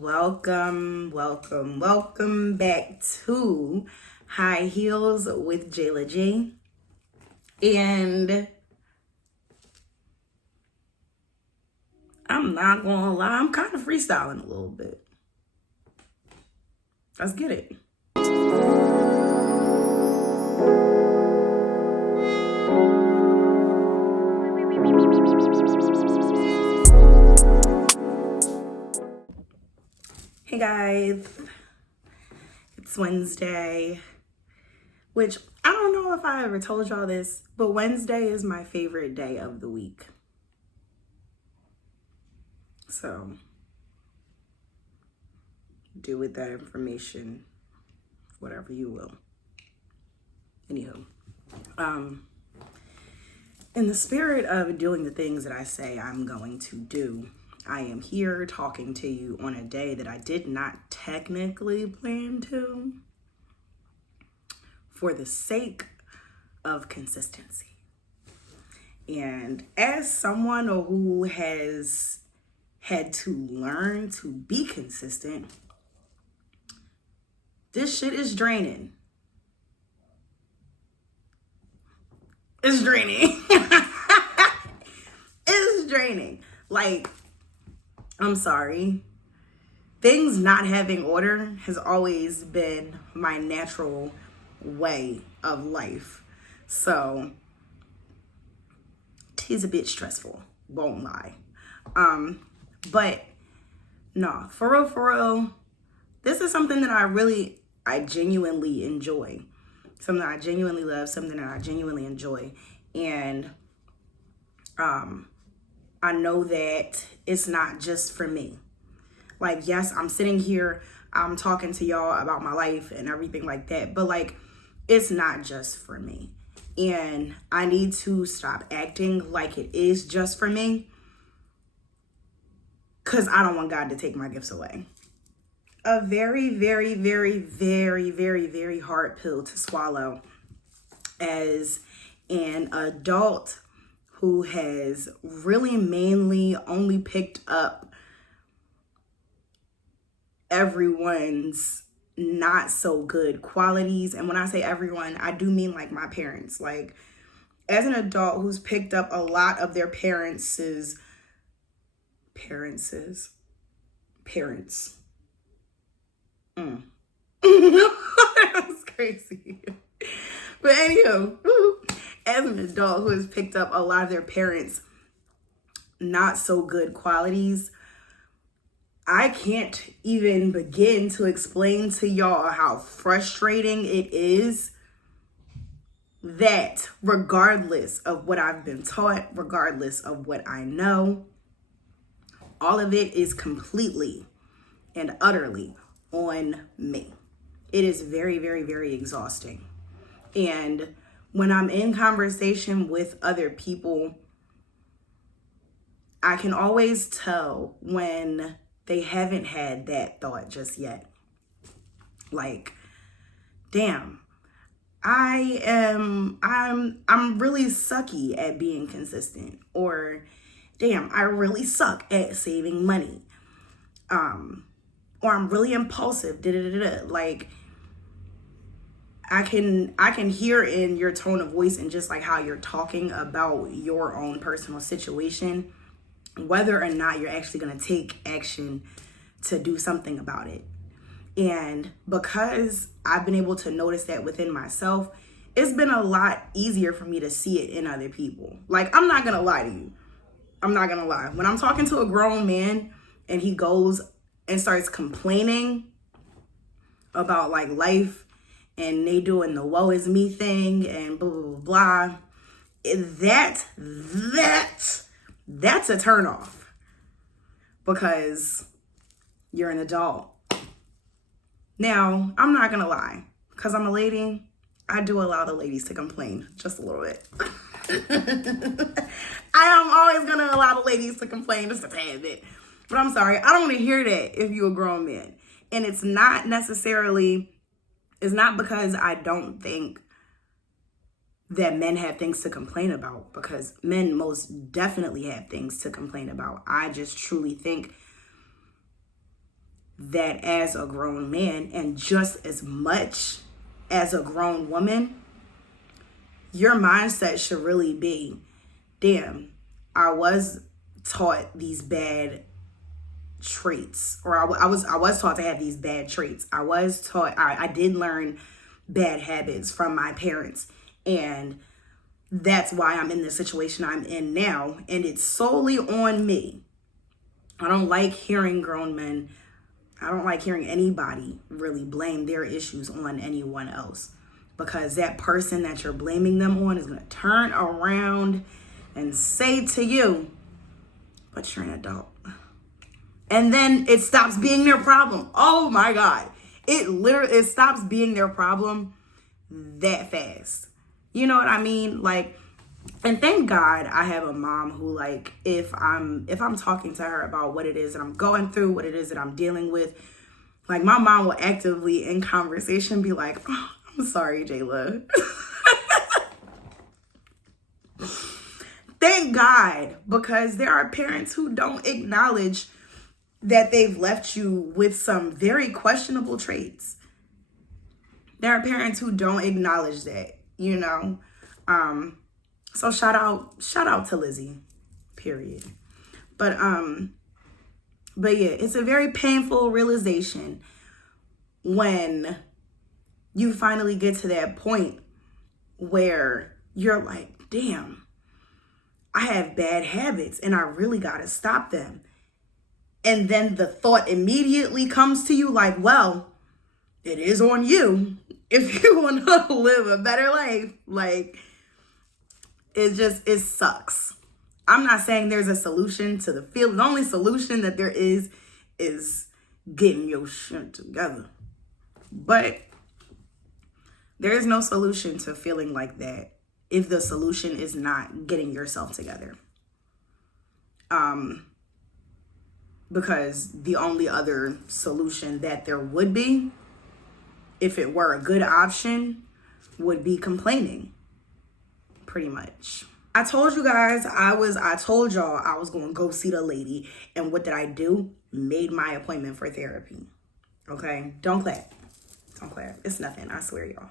Welcome back to High Heels with Jayla J. And I'm not gonna lie, I'm kind of freestyling a little bit. Let's get it. Hey guys, it's Wednesday, which I don't know if I ever told y'all this, but Wednesday is my favorite day of the week. So do with that information whatever you will. Anywho, in the spirit of doing the things that I say I'm going to do, I am here talking to you on a day that I did not technically plan to, for the sake of consistency. And as someone who has had to learn to be consistent, this shit is draining. It's draining. It's draining. Like, I'm sorry. Things not having order has always been my natural way of life. So, tis a bit stressful, won't lie. But no, for real, this is something that I genuinely enjoy. Something that I genuinely love, something that I genuinely enjoy. And I know that it's not just for me. Like, yes, I'm sitting here, I'm talking to y'all about my life and everything like that, but like, it's not just for me. And I need to stop acting like it is just for me, because I don't want God to take my gifts away. A very, very, very, very, very, very hard pill to swallow as an adult who has really mainly only picked up everyone's not so good qualities. And when I say everyone, I do mean like my parents. Like, as an adult who's picked up a lot of their parents. That's crazy. But anywho, as an adult who has picked up a lot of their parents' not so good qualities, I can't even begin to explain to y'all how frustrating it is that regardless of what I've been taught, regardless of what I know, all of it is completely and utterly on me. It is very, very, very exhausting. And when I'm in conversation with other people, I can always tell when they haven't had that thought just yet. Like, damn, I'm really sucky at being consistent. Or, damn, I really suck at saving money. Or I'm really impulsive. Like, I can hear in your tone of voice and just like how you're talking about your own personal situation, whether or not you're actually going to take action to do something about it. And because I've been able to notice that within myself, it's been a lot easier for me to see it in other people. Like, I'm not going to lie to you. I'm not going to lie. When I'm talking to a grown man and he goes and starts complaining about like life, and they doing the woe is me thing and blah, blah, blah, that's a turnoff, because you're an adult. Now, I'm not going to lie, because I'm a lady, I do allow the ladies to complain just a little bit. I am always going to allow the ladies to complain just a tad bit. But I'm sorry, I don't want to hear that if you're a grown man. And it's not because I don't think that men have things to complain about, because men most definitely have things to complain about. I just truly think that as a grown man and just as much as a grown woman, your mindset should really be, damn, I was taught these bad traits, or I was taught to have these bad traits. I was taught, I did learn bad habits from my parents, and that's why I'm in the situation I'm in now, and it's solely on me. I don't like hearing grown men, I don't like hearing anybody really blame their issues on anyone else, because that person that you're blaming them on is going to turn around and say to you, but you're an adult. And then it stops being their problem. Oh my God. It stops being their problem that fast. You know what I mean? Like, and thank God I have a mom who, like, if I'm talking to her about what it is that I'm going through, what it is that I'm dealing with, like, my mom will actively in conversation be like, oh, I'm sorry, Jayla. Thank God, because there are parents who don't acknowledge that they've left you with some very questionable traits. There are parents who don't acknowledge that, you know. So shout out to Lizzie, period. But yeah, it's a very painful realization when you finally get to that point where you're like, damn, I have bad habits and I really gotta stop them. And then the thought immediately comes to you like, well, it is on you if you want to live a better life. Like, it sucks. I'm not saying there's a solution to the feeling. The only solution that there is getting your shit together. But there is no solution to feeling like that if the solution is not getting yourself together. Because the only other solution that there would be, if it were a good option, would be complaining. Pretty much. I told you guys, I told y'all I was going to go see the lady. And what did I do? Made my appointment for therapy. Okay? Don't clap. Don't clap. It's nothing. I swear, y'all.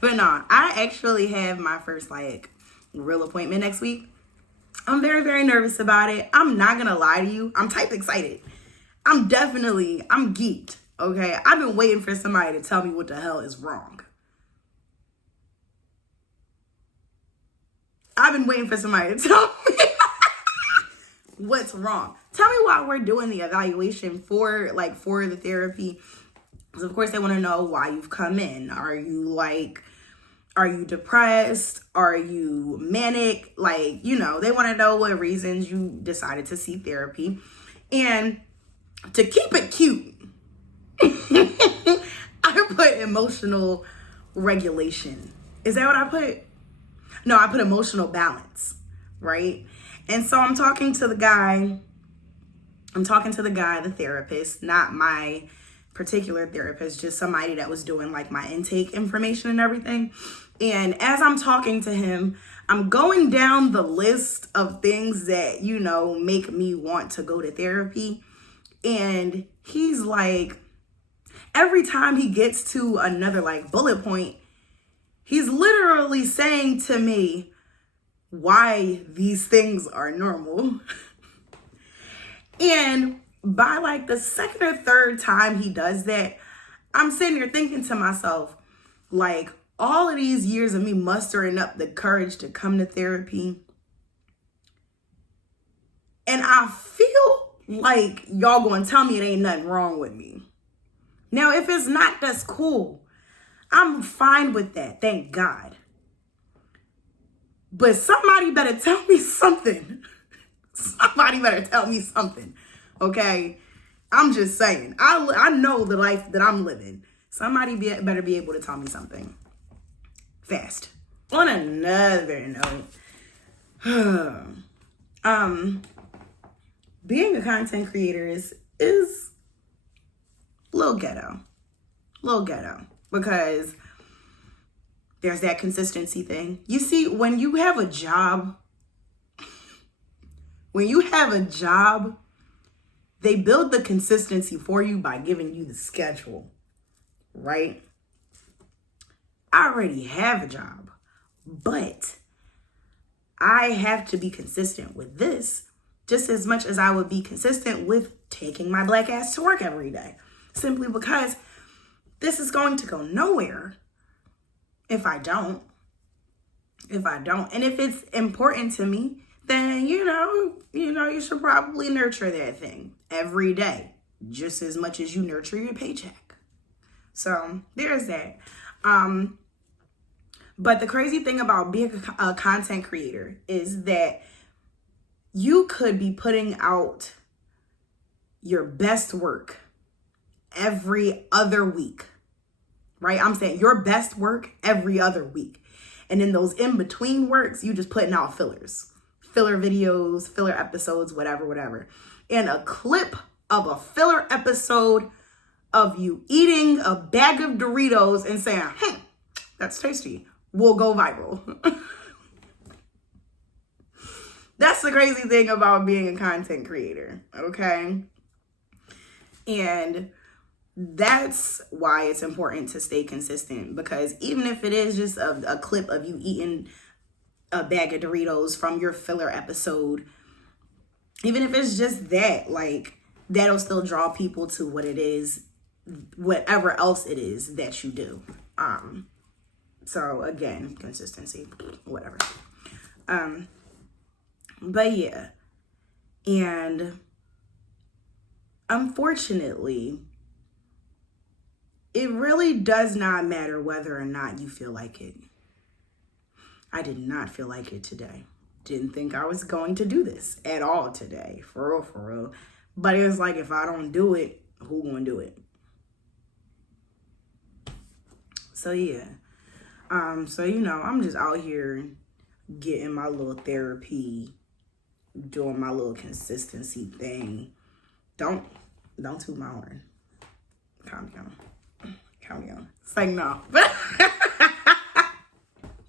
But no, I actually have my first, like, real appointment next week. I'm very, very nervous about it. I'm not going to lie to you. I'm type excited. I'm geeked. Okay? I've been waiting for somebody to tell me what the hell is wrong. I've been waiting for somebody to tell me what's wrong. Tell me why we're doing the evaluation for the therapy. Because of course they want to know why you've come in. Are you depressed? Are you manic? Like, you know, they want to know what reasons you decided to see therapy. And to keep it cute, I put emotional regulation. Is that what I put? No, I put emotional balance, right? And so I'm talking to the guy, the therapist, not my particular therapist, just somebody that was doing like my intake information and everything. And as I'm talking to him, I'm going down the list of things that, you know, make me want to go to therapy. And he's like, every time he gets to another like bullet point, he's literally saying to me why these things are normal. And by like the second or third time he does that, I'm sitting here thinking to myself, like, all of these years of me mustering up the courage to come to therapy, and I feel like y'all gonna tell me it ain't nothing wrong with me. Now, if it's not, that's cool. I'm fine with that, thank God. But somebody better tell me something. Somebody better tell me something, okay? I'm just saying. I know the life that I'm living. Somebody better be able to tell me something fast. On another note, being a content creator is a little ghetto. Because there's that consistency thing. You see, when you have a job, They build the consistency for you by giving you the schedule, right? I already have a job, but I have to be consistent with this just as much as I would be consistent with taking my black ass to work every day. Simply because this is going to go nowhere if I don't. And if it's important to me, then, you should probably nurture that thing every day, just as much as you nurture your paycheck. So there's that. But the crazy thing about being a content creator is that you could be putting out your best work every other week, right? I'm saying your best work every other week. And in those in-between works, you just putting out filler videos, filler episodes, whatever. And a clip of a filler episode of you eating a bag of Doritos and saying, that's tasty, will go viral. That's the crazy thing about being a content creator, okay? And that's why it's important to stay consistent, because even if it is just a clip of you eating a bag of Doritos from your filler episode, even if it's just that, like, that'll still draw people to what it is, whatever else it is that you do. So again, consistency, whatever. But yeah, and unfortunately, it really does not matter whether or not you feel like it. I did not feel like it today. Didn't think I was going to do this at all today, for real. But it was like, if I don't do it, who gonna do it? So yeah. I'm just out here getting my little therapy, doing my little consistency thing. Don't toot my horn. Calm down. It's like, no.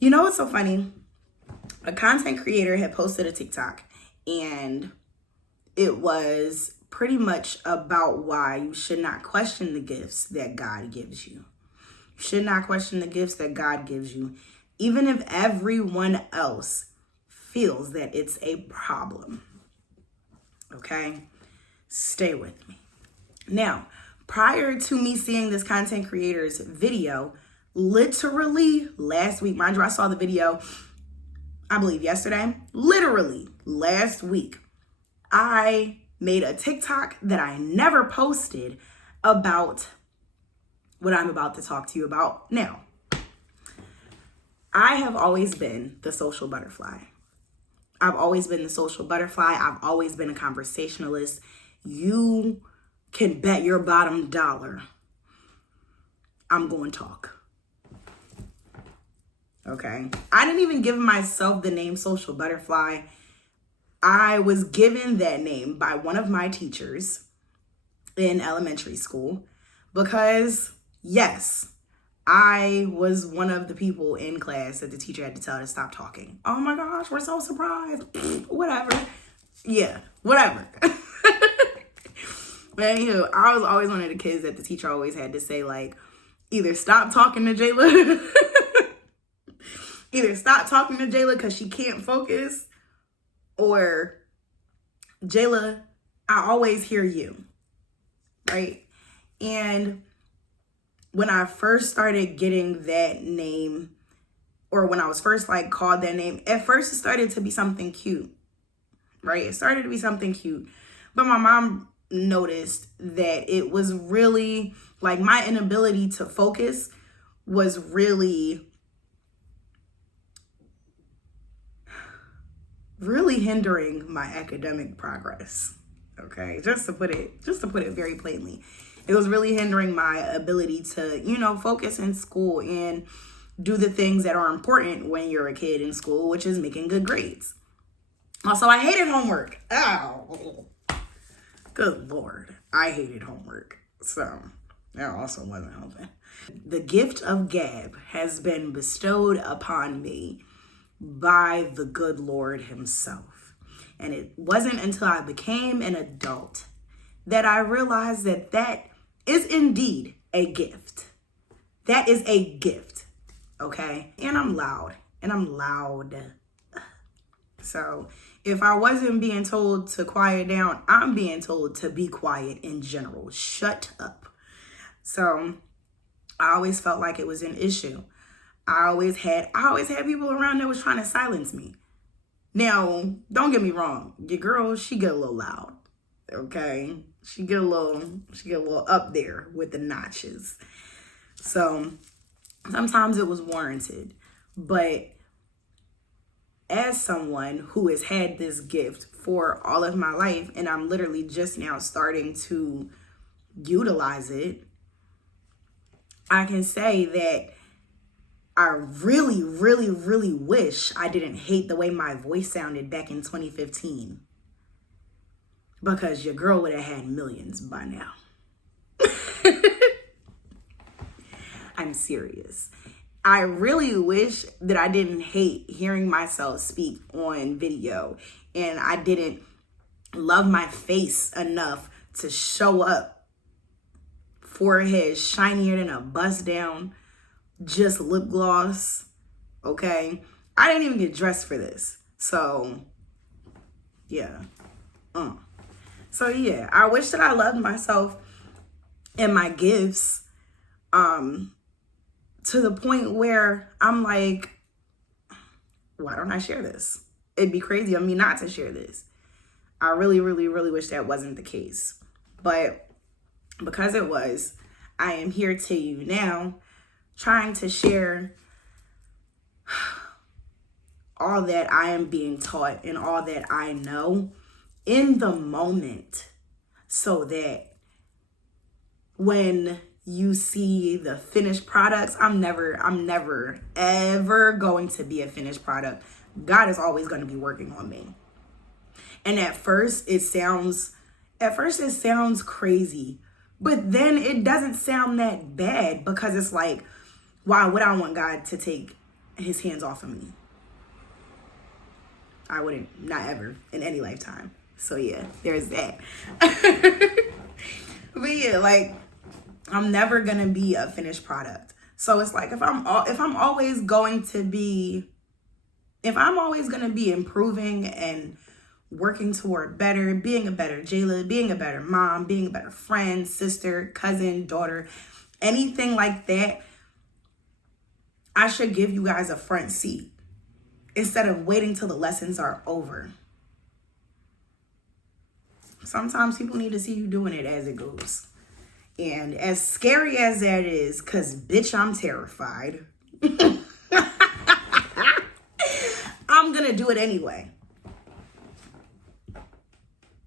You know what's so funny? A content creator had posted a TikTok, and it was pretty much about why you should not question the gifts that God gives you. You should not question the gifts that God gives you, even if everyone else feels that it's a problem. Okay? Stay with me. Now, prior to me seeing this content creator's video, literally last week, mind you, I saw the video, I believe yesterday, literally last week, I made a TikTok that I never posted about what I'm about to talk to you about now. I have always been the social butterfly. I've always been a conversationalist. You can bet your bottom dollar I'm going to talk. Okay? I didn't even give myself the name social butterfly. I was given that name by one of my teachers in elementary school because, yes, I was one of the people in class that the teacher had to tell to stop talking. Oh my gosh, we're so surprised. Whatever. Yeah, whatever. But anywho, I was always one of the kids that the teacher always had to say, like, either stop talking to Jayla, because she can't focus, or Jayla, I always hear you, right? And when I first started getting that name, or when I was first called that name, at first it started to be something cute, right? It started to be something cute. But my mom noticed that it was really, my inability to focus was really hindering my academic progress. Okay, just to put it very plainly. It was really hindering my ability to, focus in school and do the things that are important when you're a kid in school, which is making good grades. Also, I hated homework. Oh, good Lord. I hated homework. So that also wasn't helping. The gift of gab has been bestowed upon me by the good Lord himself. And it wasn't until I became an adult that I realized that that is indeed a gift. That is a gift, okay? And I'm loud. So if I wasn't being told to quiet down, I'm being told to be quiet in general. Shut up. So I always felt like it was an issue. I always had people around that was trying to silence me. Now, don't get me wrong. Your girl, she get a little loud. Okay? She get a little up there with the notches. So sometimes it was warranted. But as someone who has had this gift for all of my life, and I'm literally just now starting to utilize it, I can say that I really, really, really wish I didn't hate the way my voice sounded back in 2015. Because your girl would have had millions by now. I'm serious. I really wish that I didn't hate hearing myself speak on video, and I didn't love my face enough to show up forehead shinier than a bust down, just lip gloss, okay? I didn't even get dressed for this. So, yeah. So, yeah, I wish that I loved myself and my gifts to the point where I'm like, why don't I share this? It'd be crazy of me not to share this. I really, really, really wish that wasn't the case. But because it was, I am here to you now, trying to share all that I am being taught and all that I know in the moment, so that when you see the finished products, I'm never, ever going to be a finished product. God is always going to be working on me. And at first it sounds crazy, but then it doesn't sound that bad, because it's like, why would I want God to take his hands off of me? I wouldn't, not ever, in any lifetime. So yeah, there's that. But yeah, like, I'm never gonna be a finished product. So it's like, if I'm always gonna be improving and working toward better, being a better Jayla, being a better mom, being a better friend, sister, cousin, daughter, anything like that, I should give you guys a front seat instead of waiting till the lessons are over. Sometimes people need to see you doing it as it goes. And as scary as that is, because bitch, I'm terrified, I'm going to do it anyway.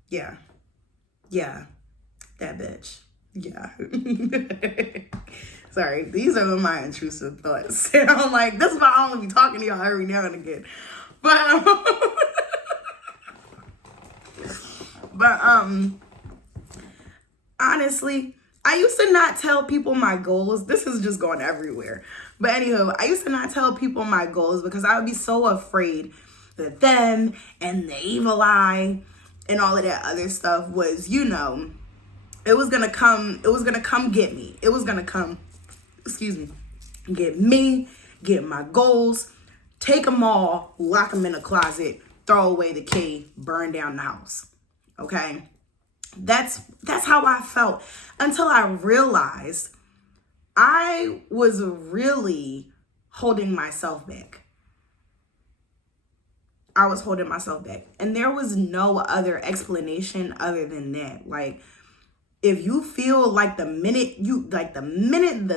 Yeah. Yeah. That bitch. Yeah. Sorry. These are my intrusive thoughts. And I'm like, this is why I only be talking to y'all every now and again. But honestly, I used to not tell people my goals. This is just going everywhere. But anywho, I used to not tell people my goals because I would be so afraid that them and the evil eye and all of that other stuff was, it was going to come get me. It was going to come, get me, get my goals, take them all, lock them in a closet, throw away the key, burn down the house. Okay? That's how I felt until I realized I was really holding myself back. I was holding myself back. And there was no other explanation other than that. Like, if you feel like the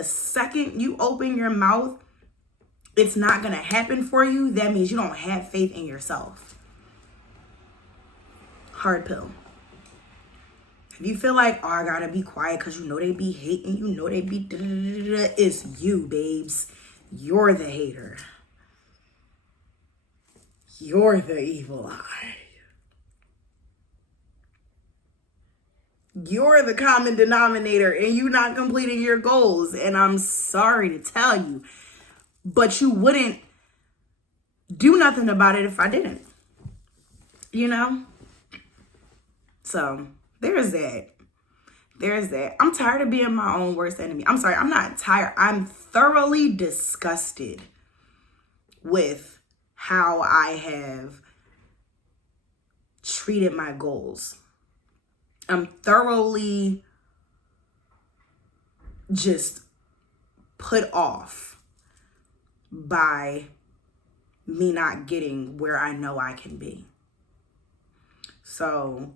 second you open your mouth, it's not going to happen for you, that means you don't have faith in yourself. Hard pill. If you feel like, I gotta be quiet because they be hating, they be da-da-da-da-da, it's you, babes. You're the hater. You're the evil eye. You're the common denominator and you not completing your goals. And I'm sorry to tell you, but you wouldn't do nothing about it if I didn't. So there's that. There's that. I'm tired of being my own worst enemy. I'm sorry, I'm not tired. I'm thoroughly disgusted with how I have treated my goals. I'm thoroughly just put off by me not getting where I know I can be. So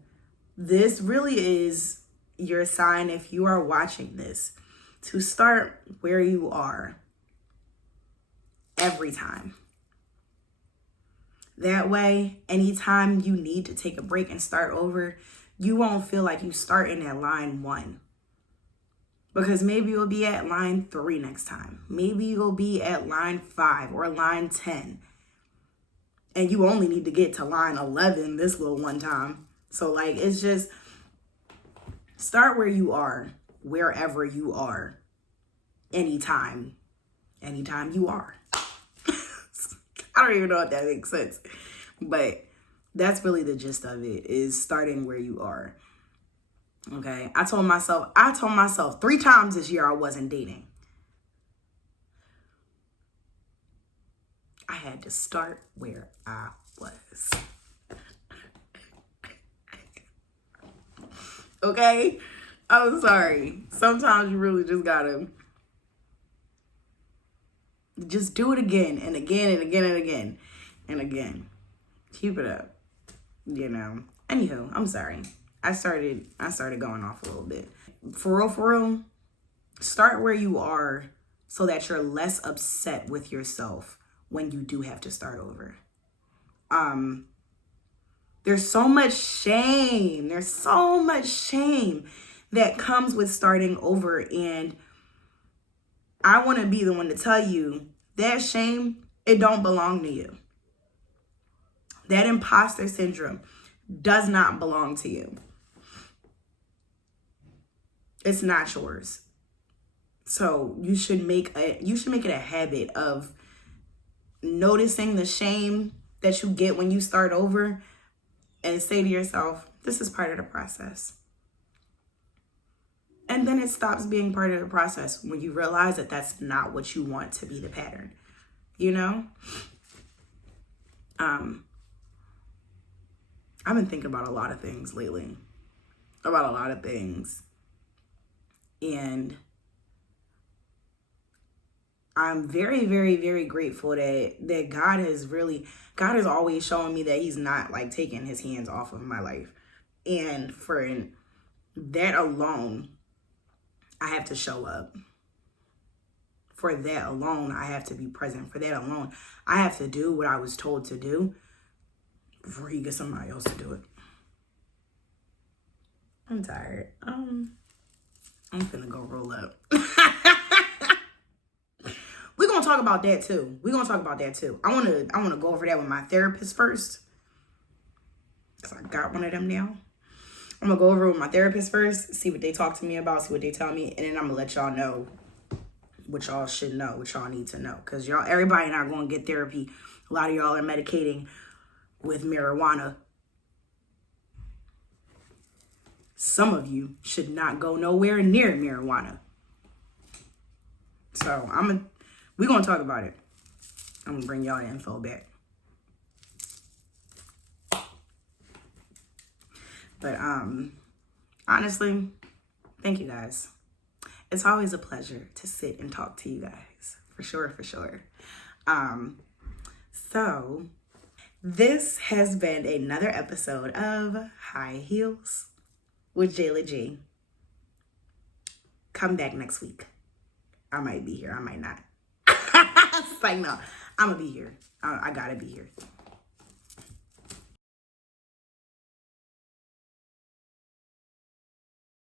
this really is your sign, if you are watching this, to start where you are every time. That way, anytime you need to take a break and start over, you won't feel like you starting at line 1. Because maybe you'll be at line 3 next time. Maybe you'll be at line 5 or line 10. And you only need to get to line 11 this little one time. So like, it's just start where you are, wherever you are, anytime you are. I don't even know if that makes sense, but that's really the gist of it, is starting where you are. Okay. I told myself 3 times this year I wasn't dating. I had to start where I was. Okay? I'm sorry. Sometimes you really just gotta just do it again and again and again and again and again. Keep it up. You know. Anywho, I'm sorry. I started going off a little bit. For real, start where you are so that you're less upset with yourself when you do have to start over. There's so much shame. There's so much shame that comes with starting over. And I want to be the one to tell you that shame, it don't belong to you. That imposter syndrome does not belong to you. It's not yours. So you should make it a habit of noticing the shame that you get when you start over and say to yourself, this is part of the process. And then it stops being part of the process when you realize that that's not what you want to be the pattern, you know? I've been thinking about a lot of things lately, and I'm very, very, very grateful that God is always showing me that he's not like taking his hands off of my life. And for that alone, I have to show up. For that alone, I have to be present. For that alone, I have to do what I was told to do before he gets somebody else to do it. I'm tired. I'm finna go roll up. We're gonna talk about that too. I wanna go over that with my therapist first, because I got one of them now. I'm gonna go over it with my therapist first, see what they talk to me about, see what they tell me, and then I'm gonna let y'all know what y'all should know, what y'all need to know. Because everybody not gonna get therapy. A lot of y'all are medicating with marijuana. Some of you should not go nowhere near marijuana. So we're gonna talk about it. I'm gonna bring y'all the info back. But honestly, thank you guys. It's always a pleasure to sit and talk to you guys. For sure. So this has been another episode of High Heels with Jayla G. Come back next week. I might be here. I might not. It's like, no, I'm going to be here. I got to be here.